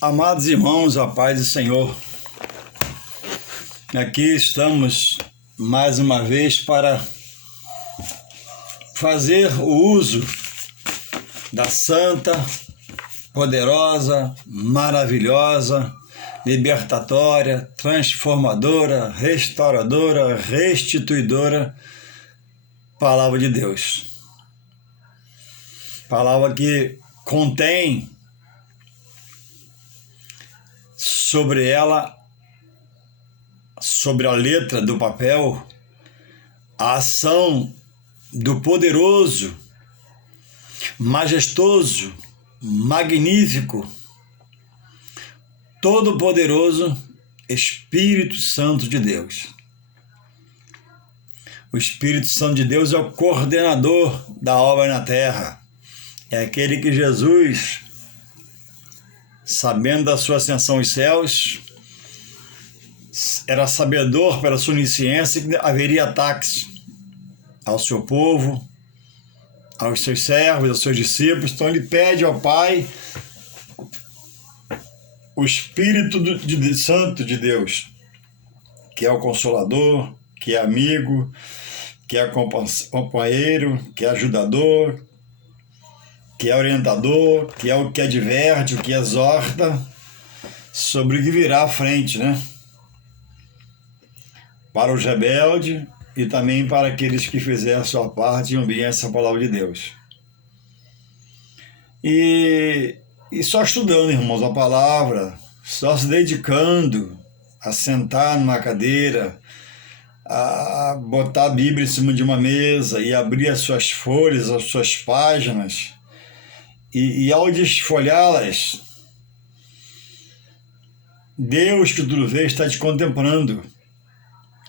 Amados irmãos, a paz do Senhor, aqui estamos mais uma vez para fazer o uso da santa, poderosa, maravilhosa, libertatória, transformadora, restauradora, restituidora Palavra de Deus. Palavra que contém sobre ela, sobre a letra do papel, a ação do poderoso, majestoso, magnífico, todo-poderoso Espírito Santo de Deus. O Espírito Santo de Deus é o coordenador da obra na terra. É aquele que Jesus, sabendo da sua ascensão aos céus, era sabedor pela sua onisciência que haveria ataques ao seu povo, aos seus servos, aos seus discípulos. Então ele pede ao Pai o Espírito Santo de Deus, que é o Consolador, que é amigo, que é companheiro, que é ajudador, que é orientador, que é o que adverte, o que exorta sobre o que virá à frente, né? Para os rebeldes e também para aqueles que fizerem a sua parte em obediência à palavra de Deus. E só estudando, irmãos, a palavra, só se dedicando a sentar numa cadeira, a botar a Bíblia em cima de uma mesa e abrir as suas folhas, as suas páginas, e ao desfolhá-las, Deus que tudo vê está te contemplando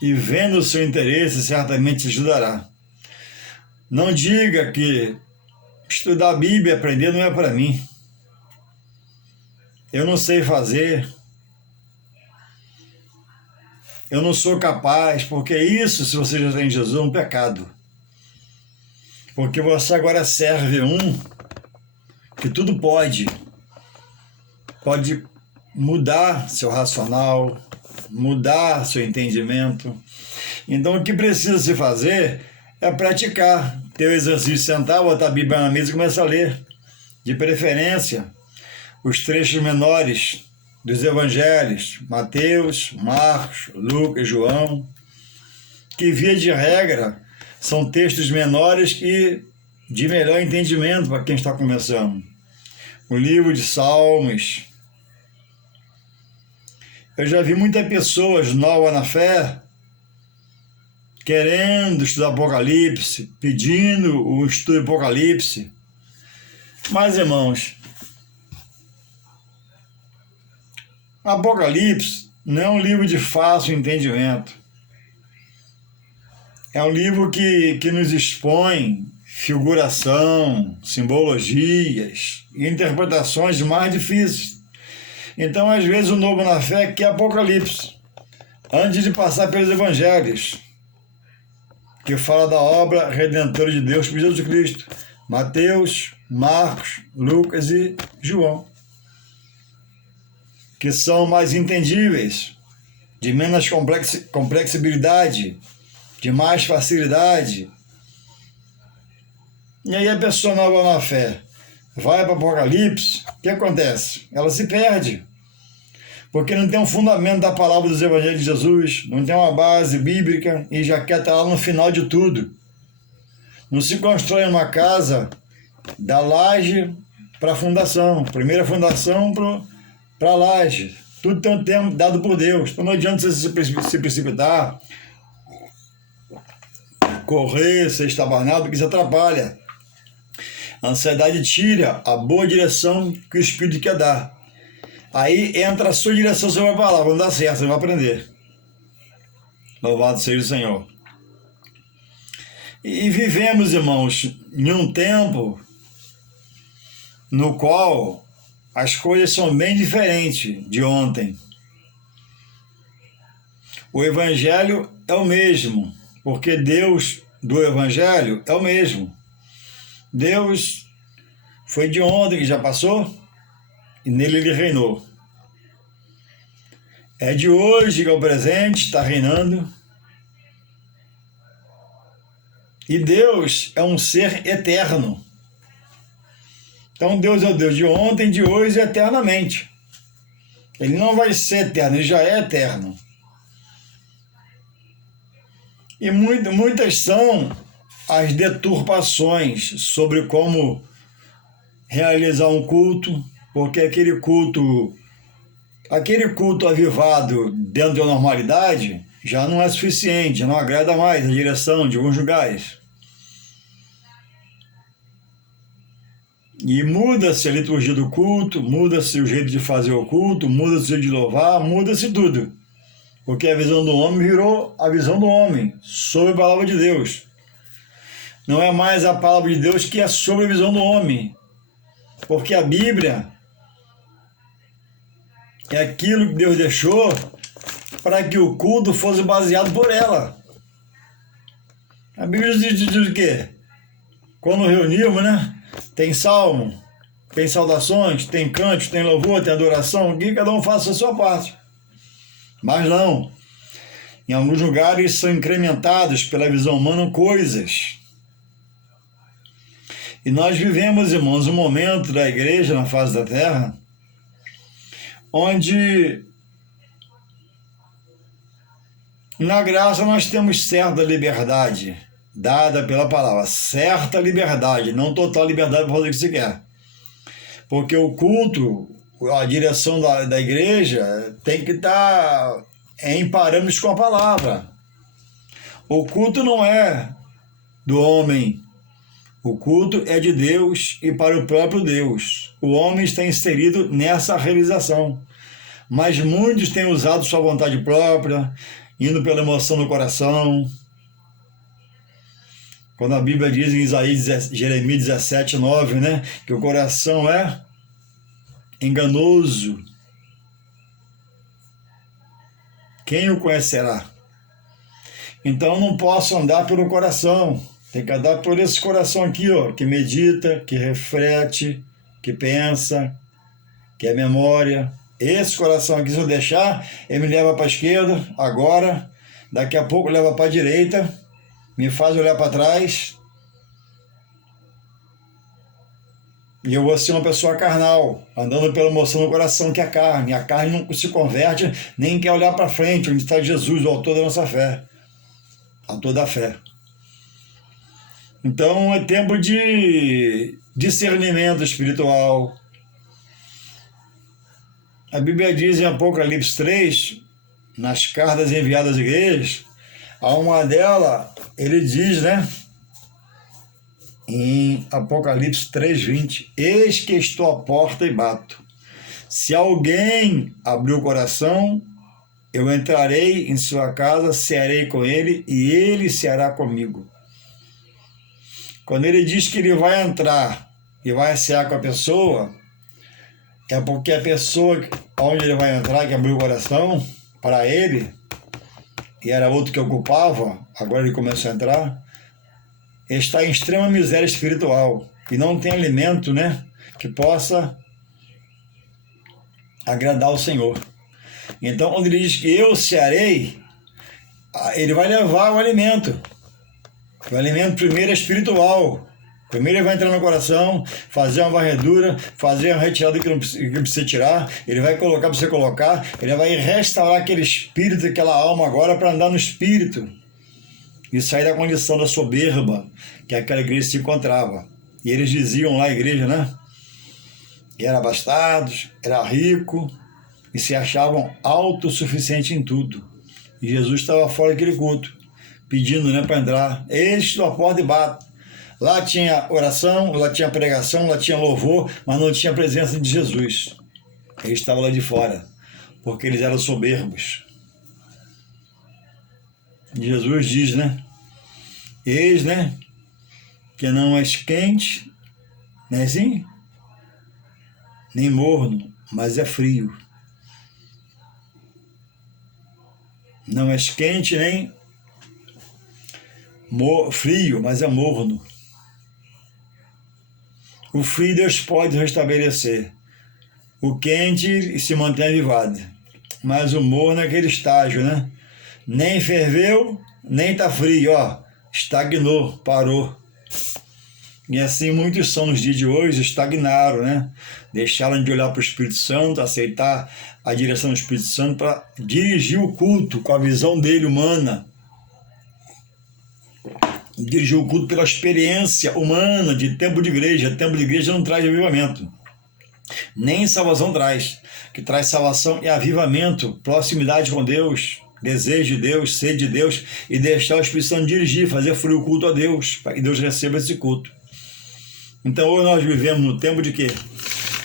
e vendo o seu interesse certamente te ajudará. Não diga que estudar a Bíblia e aprender não é para mim. Eu não sei fazer. Eu não sou capaz, porque isso, se você já tem Jesus, é um pecado. Porque você agora serve que tudo pode mudar seu racional, mudar seu entendimento. Então o que precisa se fazer é praticar, ter o exercício de sentar, botar a Bíblia na mesa e começar a ler. De preferência, os trechos menores dos evangelhos, Mateus, Marcos, Lucas, João, que via de regra são textos menores e de melhor entendimento para quem está começando. O livro de Salmos. Eu já vi muitas pessoas novas na fé querendo estudar Apocalipse, pedindo o estudo de Apocalipse. Mas, irmãos, Apocalipse não é um livro de fácil entendimento. É um livro que nos expõe figuração, simbologias e interpretações mais difíceis. Então, às vezes, o novo na fé quer Apocalipse, antes de passar pelos evangelhos, que fala da obra redentora de Deus por Jesus Cristo. Mateus, Marcos, Lucas e João, que são mais entendíveis, de menos complexibilidade, de mais facilidade. E aí a pessoa nova na fé vai para o Apocalipse, o que acontece? Ela se perde, porque não tem um fundamento da palavra dos evangelhos de Jesus, não tem uma base bíblica e já quer estar lá no final de tudo. Não se constrói uma casa da laje para a fundação, primeira fundação para a laje. Tudo tem um tempo dado por Deus. Então não adianta você se precipitar, correr, ser estabanado, porque isso atrapalha. A ansiedade tira a boa direção que o Espírito quer dar. Aí entra a sua direção sobre a palavra, não dá certo, você vai aprender. Louvado seja o Senhor. E vivemos, irmãos, em um tempo no qual as coisas são bem diferentes de ontem. O Evangelho é o mesmo, porque Deus do Evangelho é o mesmo. Deus foi de ontem que já passou e nele ele reinou. É de hoje que é o presente, está reinando. E Deus é um ser eterno. Então Deus é o Deus de ontem, de hoje e eternamente. Ele não vai ser eterno, ele já é eterno. E muitas são as deturpações sobre como realizar um culto, porque aquele culto avivado dentro da normalidade já não é suficiente, já não agrada mais a direção de alguns lugares. E muda-se a liturgia do culto, muda-se o jeito de fazer o culto, muda-se o jeito de louvar, muda-se tudo. Porque a visão do homem virou a visão do homem, sobre a palavra de Deus. Não é mais a palavra de Deus que é sobre a visão do homem. Porque a Bíblia é aquilo que Deus deixou para que o culto fosse baseado por ela. A Bíblia diz o quê? Quando reunimos, né? Tem salmo, tem saudações, tem cânticos, tem louvor, tem adoração, que cada um faça a sua parte. Mas não. Em alguns lugares são incrementados pela visão humana coisas. E nós vivemos, irmãos, um momento da igreja na face da terra onde na graça nós temos certa liberdade dada pela palavra, certa liberdade, não total liberdade para fazer o que se quer. Porque o culto, a direção da igreja tem que estar em parâmetros com a palavra. O culto não é do homem, o culto é de Deus e para o próprio Deus. O homem está inserido nessa realização. Mas muitos têm usado sua vontade própria, indo pela emoção no coração. Quando a Bíblia diz em Jeremias 17, 9, né, que o coração é enganoso. Quem o conhecerá? Então eu não posso andar pelo coração. Tem que andar por esse coração aqui, ó, que medita, que reflete, que pensa, que é memória. Esse coração aqui, se eu deixar, ele me leva para a esquerda, agora, daqui a pouco leva para a direita, me faz olhar para trás, e eu vou ser uma pessoa carnal, andando pela emoção no coração, que é a carne. A carne não se converte, nem quer olhar para frente, onde está Jesus, o autor da nossa fé, autor da fé. Então é tempo de discernimento espiritual. A Bíblia diz em Apocalipse 3, nas cartas enviadas às igrejas, a uma delas, ele diz, né, em Apocalipse 3:20, eis que estou à porta e bato. Se alguém abrir o coração, eu entrarei em sua casa, cearei com ele e ele ceará comigo. Quando ele diz que ele vai entrar e vai cear com a pessoa, é porque a pessoa onde ele vai entrar, que abriu o coração para ele, e era outro que ocupava, agora ele começou a entrar, está em extrema miséria espiritual e não tem alimento, né, que possa agradar o Senhor. Então, quando ele diz que eu cearei, ele vai levar o alimento. O alimento primeiro é espiritual. Primeiro ele vai entrar no coração, fazer uma varredura, fazer uma retirada que não precisa tirar, ele vai colocar para você colocar, ele vai restaurar aquele espírito, aquela alma agora para andar no espírito e sair da condição da soberba que aquela igreja se encontrava. E eles diziam lá, a igreja, né? Que era abastados, era rico e se achavam autossuficientes em tudo. E Jesus estava fora daquele culto, pedindo, né, para entrar. Estou à porta e bato. Lá tinha oração, lá tinha pregação, lá tinha louvor, mas não tinha presença de Jesus. Ele estava lá de fora, porque eles eram soberbos. E Jesus diz, né? Eis, né? Que não és quente, não é assim? Nem morno, mas é frio. Não és quente nem frio, mas é morno. O frio Deus pode restabelecer. O quente se mantém avivado. mas o morno naquele estágio, né? Nem ferveu, nem tá frio, ó, estagnou, parou. E assim muitos são nos dias de hoje, estagnaram, né? Deixaram de olhar para o Espírito Santo, aceitar a direção do Espírito Santo para dirigir o culto com a visão dele humana. Dirigir o culto pela experiência humana de tempo de igreja. Tempo de igreja não traz avivamento. Nem salvação traz. O que traz salvação é avivamento, proximidade com Deus, desejo de Deus, sede de Deus e deixar o Espírito Santo dirigir, fazer fluir o culto a Deus, para que Deus receba esse culto. Então, hoje nós vivemos no tempo de quê?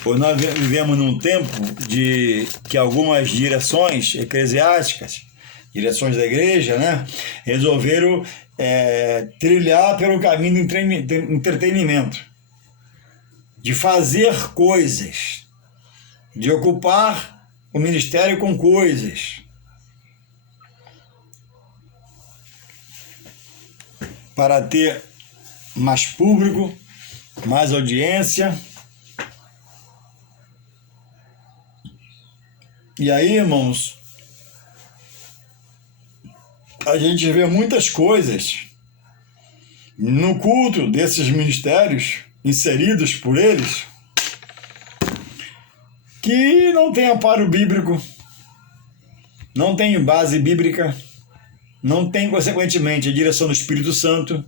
Hoje nós vivemos num tempo de que algumas direções eclesiásticas, direções da igreja, né, resolveram trilhar pelo caminho do entretenimento, de fazer coisas, de ocupar o ministério com coisas, para ter mais público, mais audiência. E aí, irmãos, a gente vê muitas coisas no culto desses ministérios inseridos por eles que não tem amparo bíblico, não tem base bíblica, não tem, consequentemente, a direção do Espírito Santo.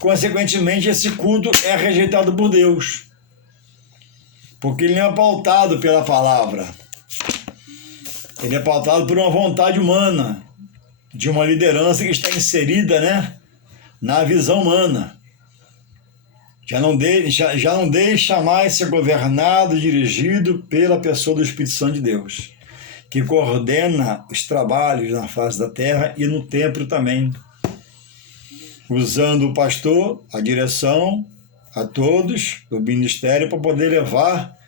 Consequentemente, esse culto é rejeitado por Deus, porque ele não é pautado pela palavra, ele é pautado por uma vontade humana, de uma liderança que está inserida, né, na visão humana. Já não deixa mais ser governado, dirigido pela pessoa do Espírito Santo de Deus, que coordena os trabalhos na face da terra e no templo também, usando o pastor, a direção, a todos do ministério para poder levar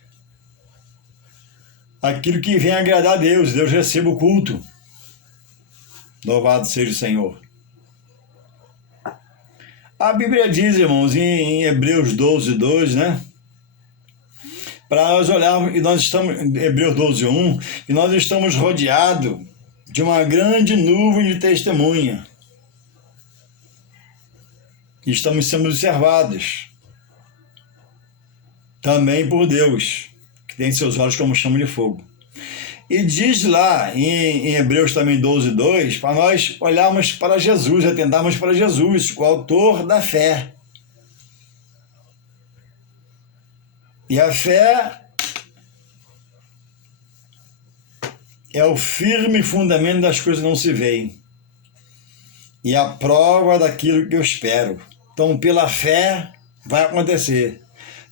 aquilo que vem agradar a Deus. Deus receba o culto. Louvado seja o Senhor. A Bíblia diz, irmãos, em Hebreus 12, 2, né? Para nós olharmos, e nós estamos, Hebreus 12, 1, e nós estamos rodeados de uma grande nuvem de testemunha. E estamos sendo observados também por Deus, que tem seus olhos como chama de fogo. E diz lá em Hebreus também 12, 2, para nós olharmos para Jesus, atentarmos para Jesus, o autor da fé. E a fé é o firme fundamento das coisas que não se veem e a prova daquilo que eu espero. Então, pela fé vai acontecer,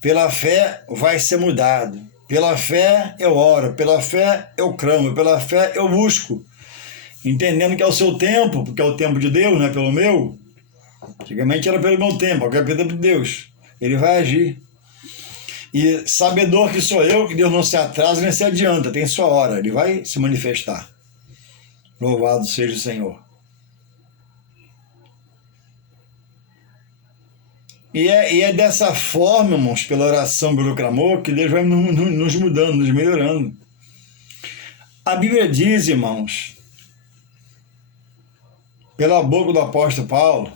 pela fé vai ser mudado, pela fé eu oro, pela fé eu clamo, pela fé eu busco, entendendo que é o seu tempo, porque é o tempo de Deus, não é pelo meu. Antigamente era pelo meu tempo, agora é pelo tempo de Deus. Ele vai agir. E sabedor que sou eu, que Deus não se atrasa nem se adianta, tem sua hora, ele vai se manifestar. Louvado seja o Senhor. E é dessa forma, irmãos, pela oração, pelo clamor, que Deus vai nos mudando, nos melhorando. A Bíblia diz, irmãos, pela boca do apóstolo Paulo,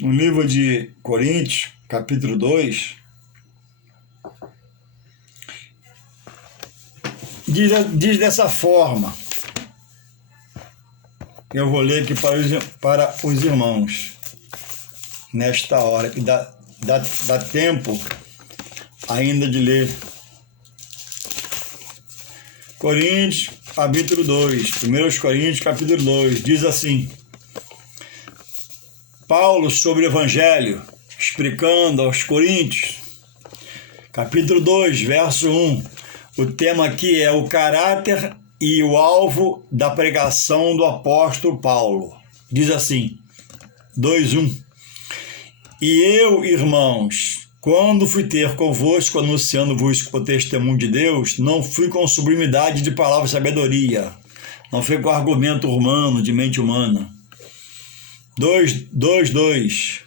no livro de Coríntios, capítulo 2, diz dessa forma. Eu vou ler aqui para os irmãos, nesta hora, que dá tempo ainda de ler. Coríntios, capítulo 2, 1 Coríntios, capítulo 2, diz assim: Paulo sobre o Evangelho, explicando aos Coríntios, capítulo 2, verso 1, o tema aqui é o caráter e o alvo da pregação do apóstolo Paulo. Diz assim, 2:1: E eu, irmãos, quando fui ter convosco, anunciando-vos o testemunho de Deus, não fui com sublimidade de palavra e sabedoria, não fui com argumento humano, de mente humana. 2:2: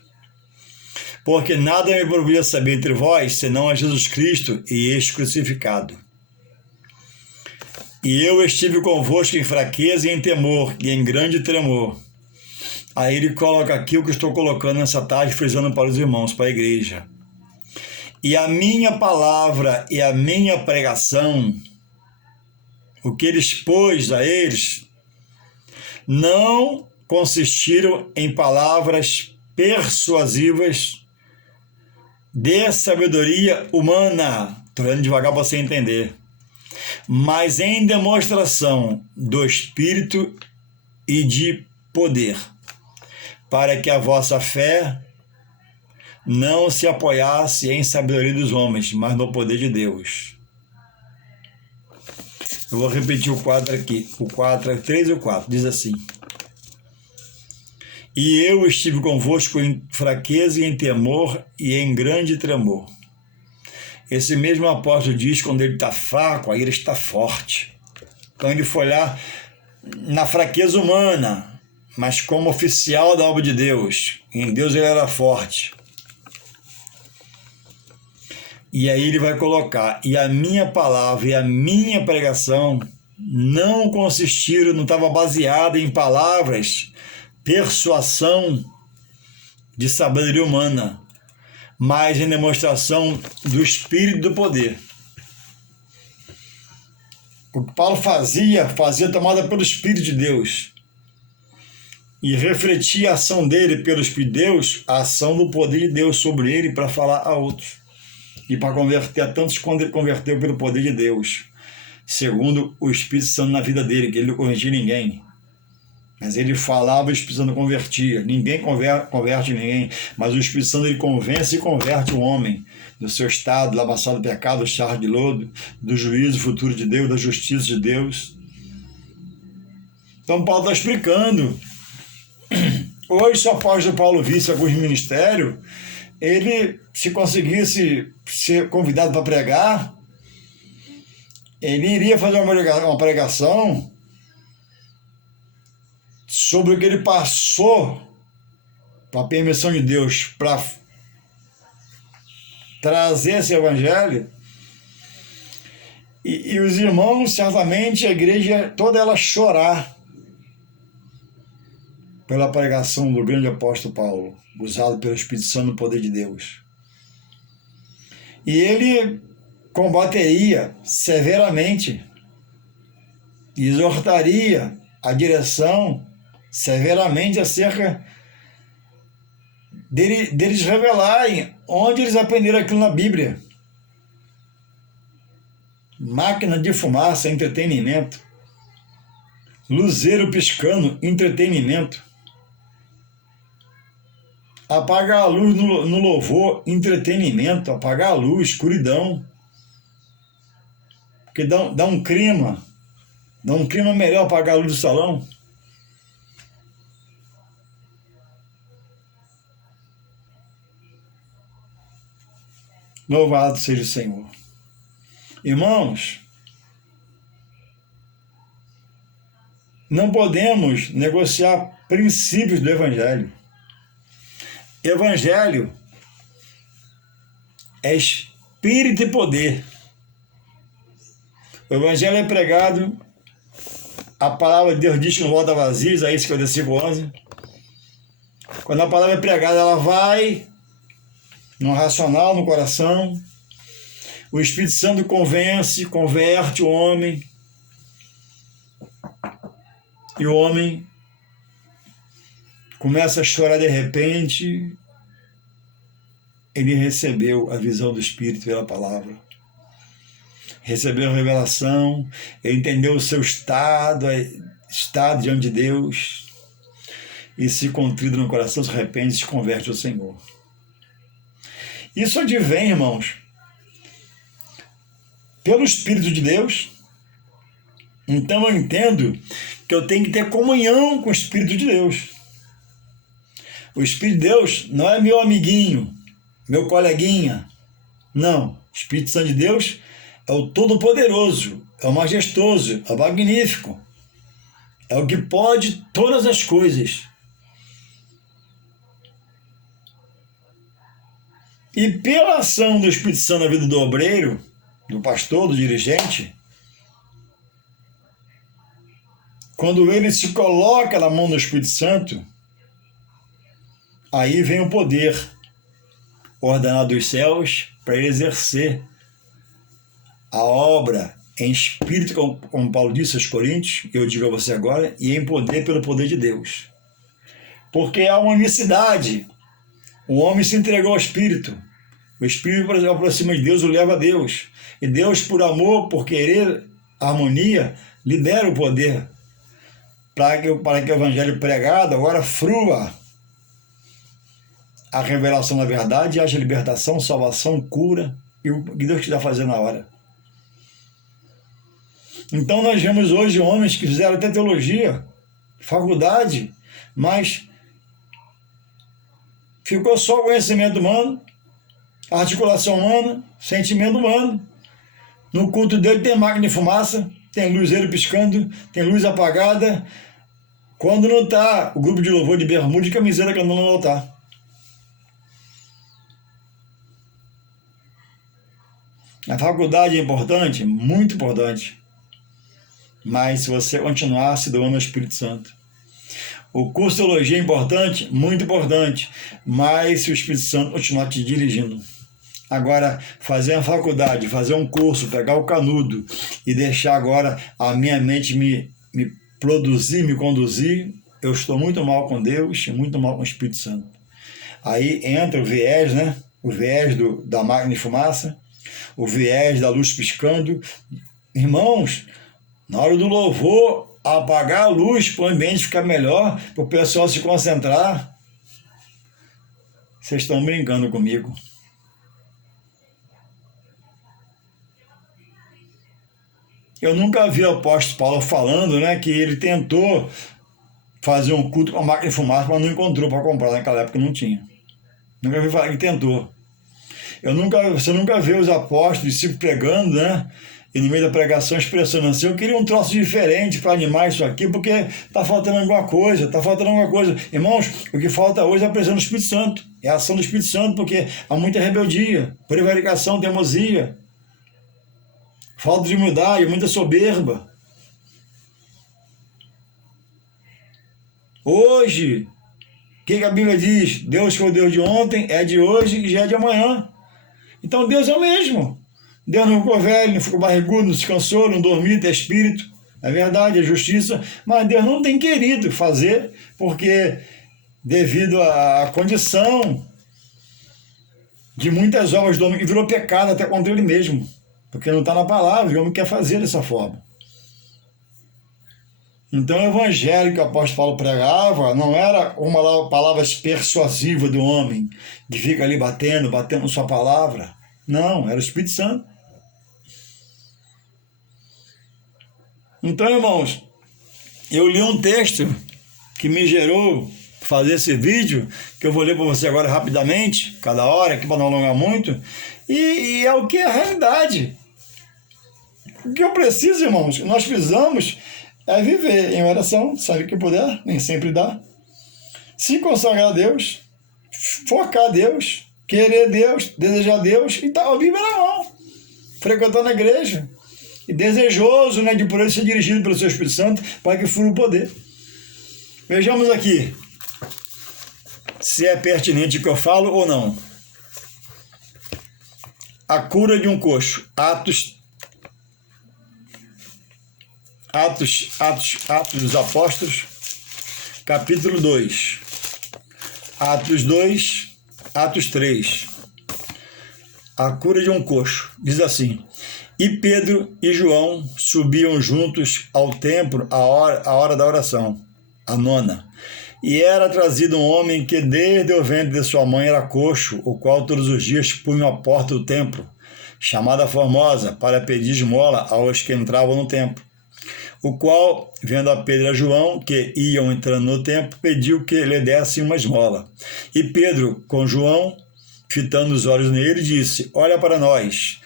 Porque nada me provia saber entre vós, senão a Jesus Cristo e este crucificado. E eu estive convosco em fraqueza e em temor, e em grande tremor. Aí ele coloca aqui o que eu estou colocando nessa tarde, frisando para os irmãos, para a igreja. E a minha palavra e a minha pregação, o que ele expôs a eles, não consistiram em palavras persuasivas de sabedoria humana. Estou vendo devagar para você entender. Mas em demonstração do Espírito e de poder, para que a vossa fé não se apoiasse em sabedoria dos homens, mas no poder de Deus. Eu vou repetir o 4 aqui, o 4, 3 e o 4, diz assim: E eu estive convosco em fraqueza e em temor e em grande tremor. Esse mesmo apóstolo diz, quando ele está fraco, aí ele está forte. Então ele foi lá na fraqueza humana, mas como oficial da obra de Deus. Em Deus ele era forte. E aí ele vai colocar: e a minha palavra e a minha pregação não consistiram, não estava baseada em palavras, persuasão de sabedoria humana, mas em demonstração do Espírito e do poder. O que Paulo fazia tomada pelo Espírito de Deus. E refletia a ação dele pelo Espírito de Deus, a ação do poder de Deus sobre ele para falar a outros. E para converter a tantos quando ele converteu pelo poder de Deus. Segundo o Espírito Santo na vida dele, que ele não corrigia ninguém. Mas ele falava e o Espírito Santo convertia. Ninguém converte ninguém, mas o Espírito Santo ele convence e converte o homem do seu estado, lamaçado do pecado, charro de lodo, do juízo futuro de Deus, da justiça de Deus. Então Paulo está explicando. Hoje, se o apóstolo Paulo visse alguns ministérios, ele, se conseguisse ser convidado para pregar, ele iria fazer uma pregação sobre o que ele passou para a permissão de Deus para trazer esse evangelho. E os irmãos, certamente, a igreja toda ela chorar pela pregação do grande apóstolo Paulo, usado pelo Espírito Santo no poder de Deus. E ele combateria severamente, exortaria a direção severamente acerca deles revelarem onde eles aprenderam aquilo na Bíblia. Máquina de fumaça, entretenimento. Luzeiro piscando, entretenimento. Apagar a luz no louvor, entretenimento. Apagar a luz, escuridão. Porque dá um clima. Dá um clima melhor apagar a luz do salão. Louvado seja o Senhor. Irmãos, não podemos negociar princípios do Evangelho. Evangelho é espírito e poder. O Evangelho é pregado, a palavra de Deus diz que não volta vazia, Isaías 55:11. Quando a palavra é pregada, ela vai no racional, no coração. O Espírito Santo convence, converte o homem. E o homem começa a chorar de repente. Ele recebeu a visão do Espírito pela palavra. Recebeu a revelação. Ele entendeu o seu estado diante de Deus. E se contrito no coração, se arrepende e se converte ao Senhor. Isso advém, irmãos, pelo Espírito de Deus. Então eu entendo que eu tenho que ter comunhão com o Espírito de Deus. O Espírito de Deus não é meu amiguinho, meu coleguinha. Não. O Espírito Santo de Deus é o Todo-Poderoso, é o Majestoso, é o Magnífico. É o que pode todas as coisas. E pela ação do Espírito Santo na vida do obreiro, do pastor, do dirigente, quando ele se coloca na mão do Espírito Santo, aí vem o poder ordenado dos céus para ele exercer a obra em espírito, como Paulo disse aos Coríntios, eu digo a você agora, e em poder pelo poder de Deus. Porque há uma unicidade. O homem se entregou ao Espírito. O Espírito aproxima de Deus, o leva a Deus. E Deus, por amor, por querer harmonia, libera o poder para que o Evangelho pregado agora frua a revelação da verdade, haja libertação, salvação, cura, e o que Deus quiser fazer na hora. Então nós vemos hoje homens que fizeram até teologia, faculdade, mas ficou só o conhecimento humano, articulação humana, sentimento humano. No culto dele tem máquina de fumaça, tem luzeiro piscando, tem luz apagada. Quando não está o grupo de louvor de bermuda e camiseta cantando no altar. A faculdade é importante? Muito importante. Mas se você continuar se doando ao Espírito Santo. O curso de teologia é importante? Muito importante. Mas se o Espírito Santo continuar te dirigindo. Agora, fazer uma faculdade, fazer um curso, pegar o canudo e deixar agora a minha mente me produzir, me conduzir, eu estou muito mal com Deus e muito mal com o Espírito Santo. Aí entra o viés, né? O viés da máquina de fumaça, o viés da luz piscando. Irmãos, na hora do louvor, apagar a luz para o ambiente ficar melhor, para o pessoal se concentrar. Vocês estão brincando comigo. Eu nunca vi o apóstolo Paulo falando, né, que ele tentou fazer um culto com a máquina de fumaça, mas não encontrou para comprar, naquela época não tinha. Nunca vi falar que ele tentou. Você nunca vê os apóstolos, discípulos pregando, né, e no meio da pregação expressando assim, eu queria um troço diferente para animar isso aqui, porque está faltando alguma coisa, Irmãos, o que falta hoje é a presença do Espírito Santo, é a ação do Espírito Santo, porque há muita rebeldia, prevaricação, teimosia, falta de humildade, muita soberba. Hoje, o que a Bíblia diz? Deus que é o Deus de ontem, é de hoje e já é de amanhã. Então Deus é o mesmo. Deus não ficou velho, não ficou barrigudo, não se cansou, não dormiu, tem espírito. É verdade, é justiça. Mas Deus não tem querido fazer, porque devido à condição de muitas obras do homem, que virou pecado até contra ele mesmo. Porque não está na palavra, o homem quer fazer dessa forma. Então o evangelho que o apóstolo Paulo pregava não era uma palavra persuasiva do homem, que fica ali batendo sua palavra. Não, era o Espírito Santo. Então, irmãos, eu li um texto que me gerou fazer esse vídeo, que eu vou ler para você agora rapidamente, cada hora, aqui para não alongar muito, e é o que é a realidade. O que eu preciso, irmãos, nós precisamos é viver em oração, sabe que puder, nem sempre dá. Se consagrar a Deus, focar a Deus, querer Deus, desejar Deus, e tá a Bíblia na mão, frequentando a igreja, e desejoso, né, de por ele ser dirigido pelo seu Espírito Santo, para que flua o poder. Vejamos aqui, se é pertinente o que eu falo ou não. A cura de um coxo, Atos dos Apóstolos, capítulo 2, Atos 2, Atos 3, a cura de um coxo, diz assim, e Pedro e João subiam juntos ao templo a hora da oração, a nona, e era trazido um homem que desde o ventre de sua mãe era coxo, o qual todos os dias punham à porta do templo, chamada Formosa, para pedir esmola aos que entravam no templo. O qual, vendo a Pedro e a João, que iam entrando no templo, pediu que lhe dessem uma esmola. E Pedro, com João, fitando os olhos nele, disse, olha para nós.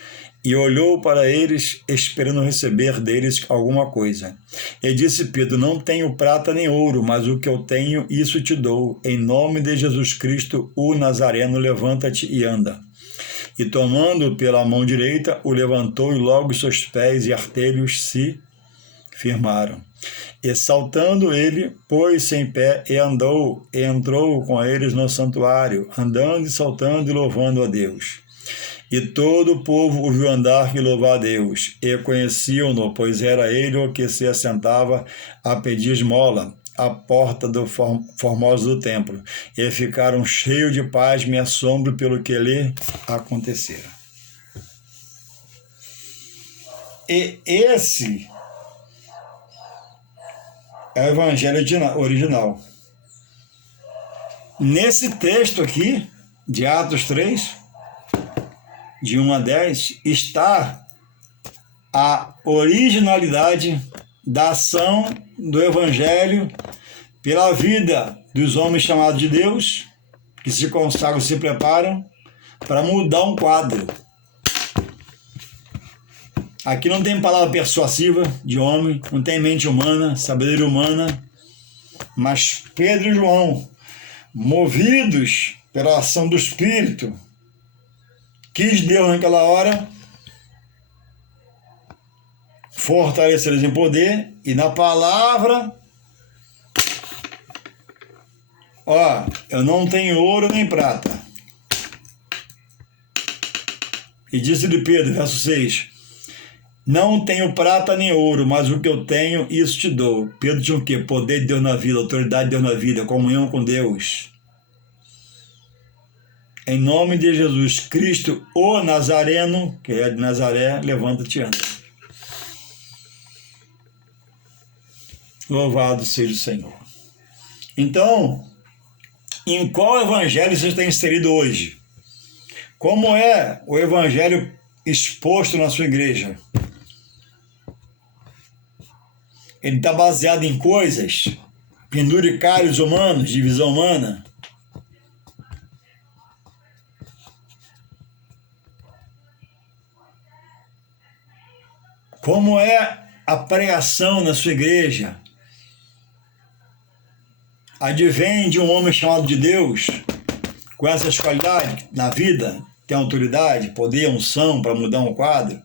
E olhou para eles, esperando receber deles alguma coisa. E disse Pedro, não tenho prata nem ouro, mas o que eu tenho, isso te dou. Em nome de Jesus Cristo, o Nazareno, levanta-te e anda. E tomando pela mão direita, o levantou e logo seus pés e artelhos se firmaram. E saltando ele, pôs-se em pé e entrou com eles no santuário, andando e saltando e louvando a Deus. E todo o povo o viu andar e louvar a Deus, e conheciam-no, pois era ele o que se assentava a pedir esmola, à porta do formoso do templo, e ficaram cheios de paz e assombro pelo que lhe acontecera. E esse é o evangelho original. Nesse texto aqui, de Atos 3, de 1 a 10, está a originalidade da ação do evangelho pela vida dos homens chamados de Deus, que se consagram, se preparam para mudar um quadro. Aqui não tem palavra persuasiva de homem, não tem mente humana, sabedoria humana, mas Pedro e João, movidos pela ação do Espírito, quis Deus naquela hora fortalecer eles em poder, e na palavra, eu não tenho ouro nem prata. E disse-lhe Pedro, verso 6, não tenho prata nem ouro, mas o que eu tenho, isso te dou. Pedro tinha o quê? Poder de Deus na vida, autoridade de Deus na vida, comunhão com Deus. Em nome de Jesus Cristo, o Nazareno, que é de Nazaré, levanta-te e anda. Louvado seja o Senhor. Então, em qual evangelho você está inserido hoje? Como é o evangelho exposto na sua igreja? Ele está baseado em coisas, penduricalhos humanos, divisão humana? Como é a pregação na sua igreja? Advém de um homem chamado de Deus, com essas qualidades na vida, tem autoridade, poder, unção para mudar um quadro?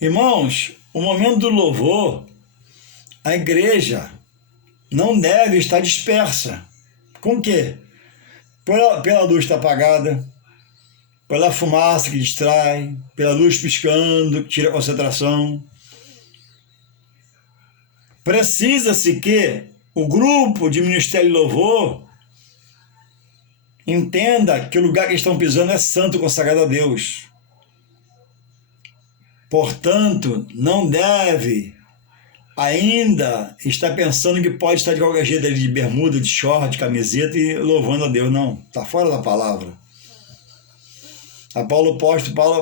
Irmãos, o momento do louvor, a igreja não deve estar dispersa. Com o quê? Pela luz estar apagada, pela fumaça que distrai, pela luz piscando, que tira a concentração. Precisa-se que o grupo de Ministério e Louvor entenda que o lugar que estão pisando é santo, consagrado a Deus. Portanto, não deve ainda estar pensando que pode estar de qualquer jeito ali de bermuda, de short, de camiseta e louvando a Deus. Não, está fora da palavra. A Paulo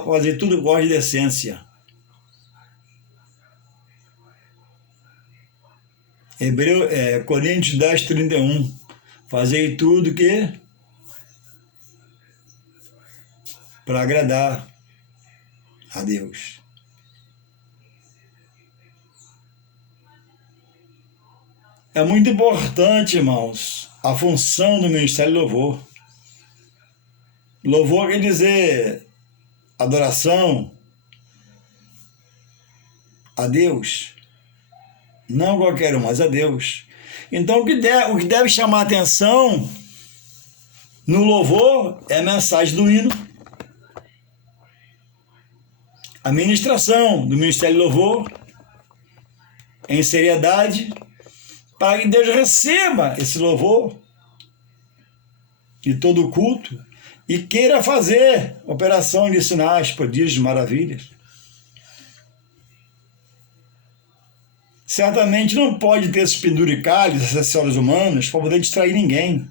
fazer tudo com ordem de decência. Coríntios 10, 31. Fazei tudo que para agradar a Deus. É muito importante, irmãos, a função do Ministério de Louvor. Louvor quer dizer adoração a Deus. Não qualquer um, mas a Deus. Então, o que deve chamar a atenção no louvor é a mensagem do hino, a ministração do Ministério de Louvor, em seriedade, para que Deus receba esse louvor de todo o culto e queira fazer operação de sinais, prodígios, maravilhas. Certamente não pode ter esses penduricalhos, acessórios humanos, para poder distrair ninguém.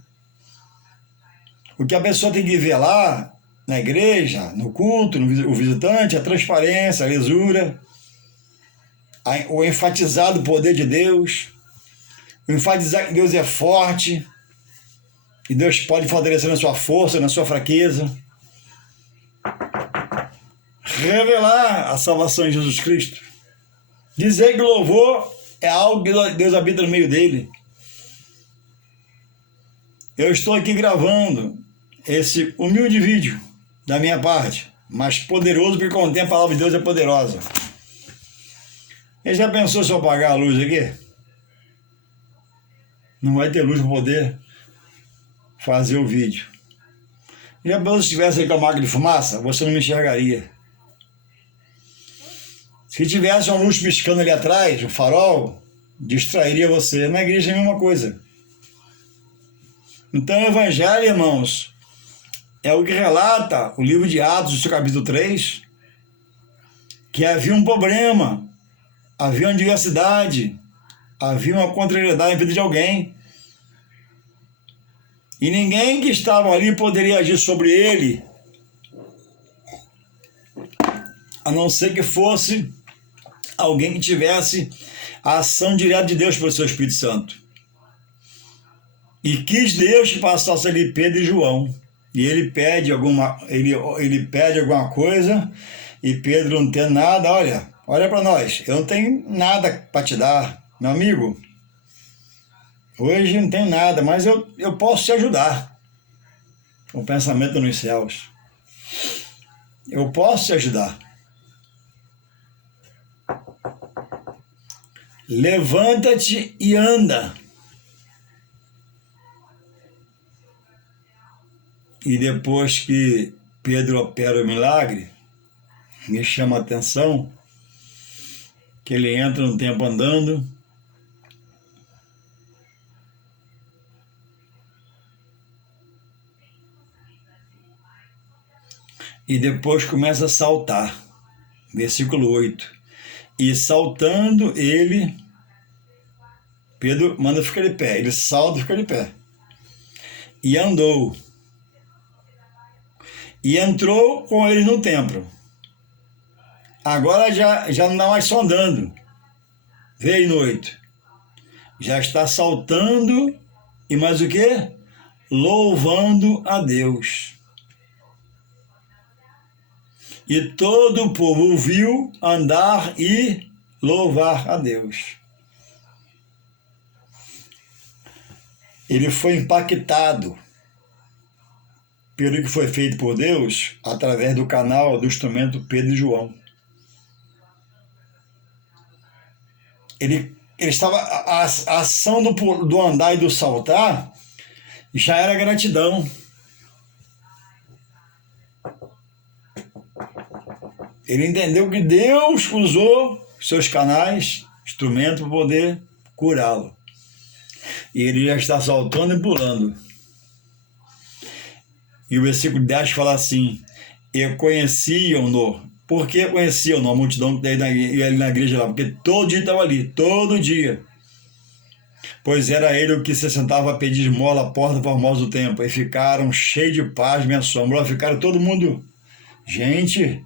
O que a pessoa tem que ver lá, na igreja, no culto, o visitante, a transparência, a lisura, o enfatizado poder de Deus, o enfatizar que Deus é forte, e Deus pode fortalecer na sua força, na sua fraqueza. Revelar a salvação em Jesus Cristo. Dizer que louvor é algo que Deus habita no meio dele. Eu estou aqui gravando esse humilde vídeo da minha parte, mas poderoso porque contém a palavra de Deus é poderosa. Ele já pensou se eu apagar a luz aqui? Não vai ter luz para poder fazer o vídeo. Já pensou se tivesse aí com a máquina de fumaça? Você não me enxergaria. Se tivesse uma luz piscando ali atrás, um farol, distrairia você. Na igreja é a mesma coisa. Então o Evangelho, irmãos, é o que relata o livro de Atos, do seu capítulo 3, que havia um problema, havia uma diversidade, havia uma contrariedade na vida de alguém. E ninguém que estava ali poderia agir sobre ele, a não ser que fosse alguém que tivesse a ação direta de Deus pelo seu Espírito Santo. E quis Deus que passasse ali Pedro e João. E ele pede alguma coisa, e Pedro não tem nada. Olha para nós, eu não tenho nada para te dar, meu amigo. Hoje não tenho nada, mas eu posso te ajudar. O pensamento nos céus. Eu posso te ajudar. Levanta-te e anda. E depois que Pedro opera o milagre, me chama a atenção que ele entra no templo andando. E depois começa a saltar. Versículo 8. E saltando ele, Pedro manda ficar de pé. Ele salta e fica de pé. E andou. E entrou com ele no templo. Agora já não dá mais só andando. Veio no 8. Já está saltando e mais o quê? Louvando a Deus. E todo o povo o viu andar e louvar a Deus. Ele foi impactado pelo que foi feito por Deus através do canal do instrumento Pedro e João. Ele estava, a ação do andar e do saltar já era gratidão. Ele entendeu que Deus usou seus canais, instrumentos, para poder curá-lo. E ele já está saltando e pulando. E o versículo 10 fala assim: e conheciam-no. Por que conheciam-no? A multidão que ia ali na igreja lá. Porque todo dia estava ali, todo dia. Pois era ele o que se sentava a pedir esmola à porta formosa do templo. E ficaram cheios de paz, me assombro. Ficaram todo mundo... Gente,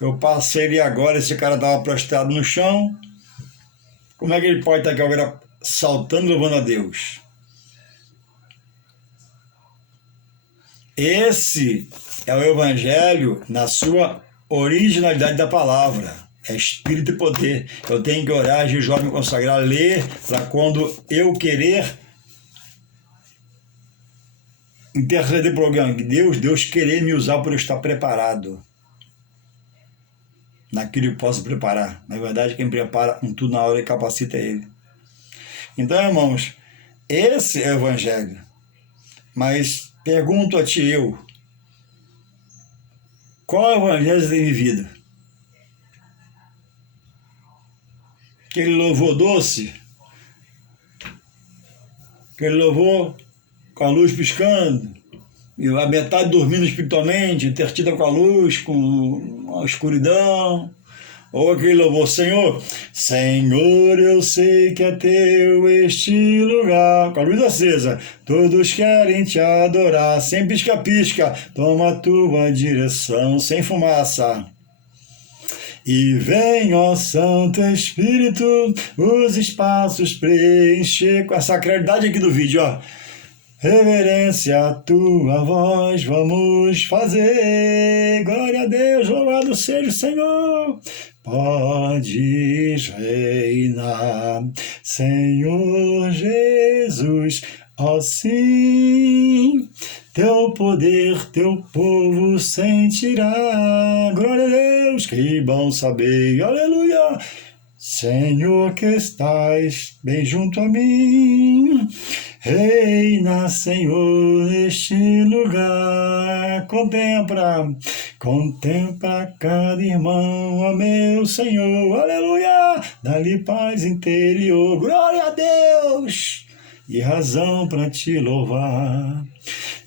eu passei ali agora, esse cara estava prostrado no chão. Como é que ele pode estar aqui agora saltando e louvando a Deus? Esse é o Evangelho na sua originalidade da palavra. É espírito e poder. Eu tenho que orar, jejuar, me consagrar, ler, para quando eu querer interceder por alguém. Deus querer me usar por eu estar preparado naquilo que posso preparar. Na verdade, quem prepara um tudo na hora e capacita é Ele. Então, irmãos, esse é o Evangelho. Mas pergunto a ti eu, qual Evangelho você tem vivido? Aquele louvor doce? Aquele louvor com a luz piscando? E a metade dormindo espiritualmente, intertida com a luz, com a escuridão? Ou aquele louvor, Senhor, Senhor, eu sei que é teu este lugar, com a luz acesa, todos querem te adorar, sem pisca-pisca, toma a tua direção, sem fumaça. E vem, ó Santo Espírito, os espaços preencher, com essa sacralidade aqui do vídeo, ó. Reverência à tua voz vamos fazer, glória a Deus, louvado seja o Senhor. Podes reinar, Senhor Jesus, ó sim, teu poder, teu povo sentirá. Glória a Deus, que bom saber, aleluia. Senhor que estás bem junto a mim, reina, Senhor, neste lugar. Contempla cada irmão, ó meu Senhor, aleluia. Dá-lhe paz interior, glória a Deus, e razão para te louvar.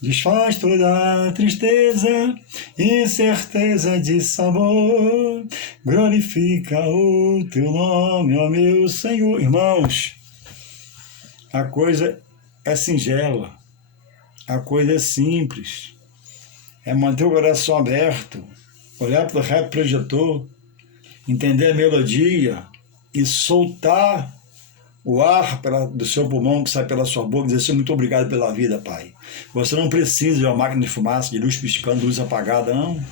Desfaz toda a tristeza, incerteza de sabor. Glorifica o teu nome, ó meu Senhor. Irmãos, a coisa é singela, a coisa é simples. É manter o coração aberto, olhar para o reto projetor, entender a melodia e soltar o ar do seu pulmão que sai pela sua boca e dizer: muito obrigado pela vida, Pai. Você não precisa de uma máquina de fumaça, de luz piscando, luz apagada, não.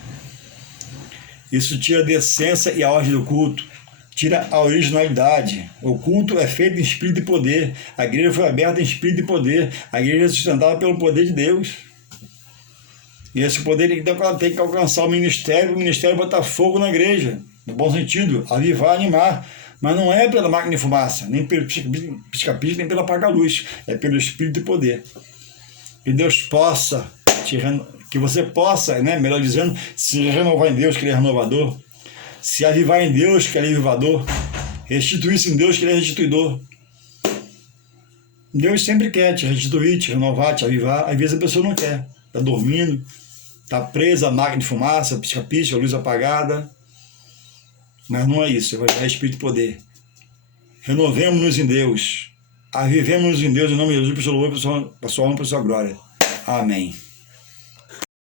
Isso tira a decência e a ordem do culto, tira a originalidade. O culto é feito em espírito e poder. A igreja foi aberta em espírito e poder. A igreja é sustentada pelo poder de Deus. E esse poder tem que alcançar o ministério botar fogo na igreja, no bom sentido, avivar, animar. Mas não é pela máquina de fumaça, nem pelo pisca-pisca, nem pela apaga-luz. É pelo Espírito e poder. Que Deus possa, que você possa, né, melhor dizendo, se renovar em Deus, que Ele é renovador. Se avivar em Deus, que Ele é avivador. Restituir-se em Deus, que Ele é restituidor. Deus sempre quer te restituir, te renovar, te avivar. Às vezes a pessoa não quer. Está dormindo, está presa à máquina de fumaça, pisca-pisca, luz apagada. Mas não é isso, é Espírito e poder. Renovemos-nos em Deus. Avivemos-nos em Deus, em nome de Jesus, para o seu louvor, para a sua honra, para a sua glória. Amém.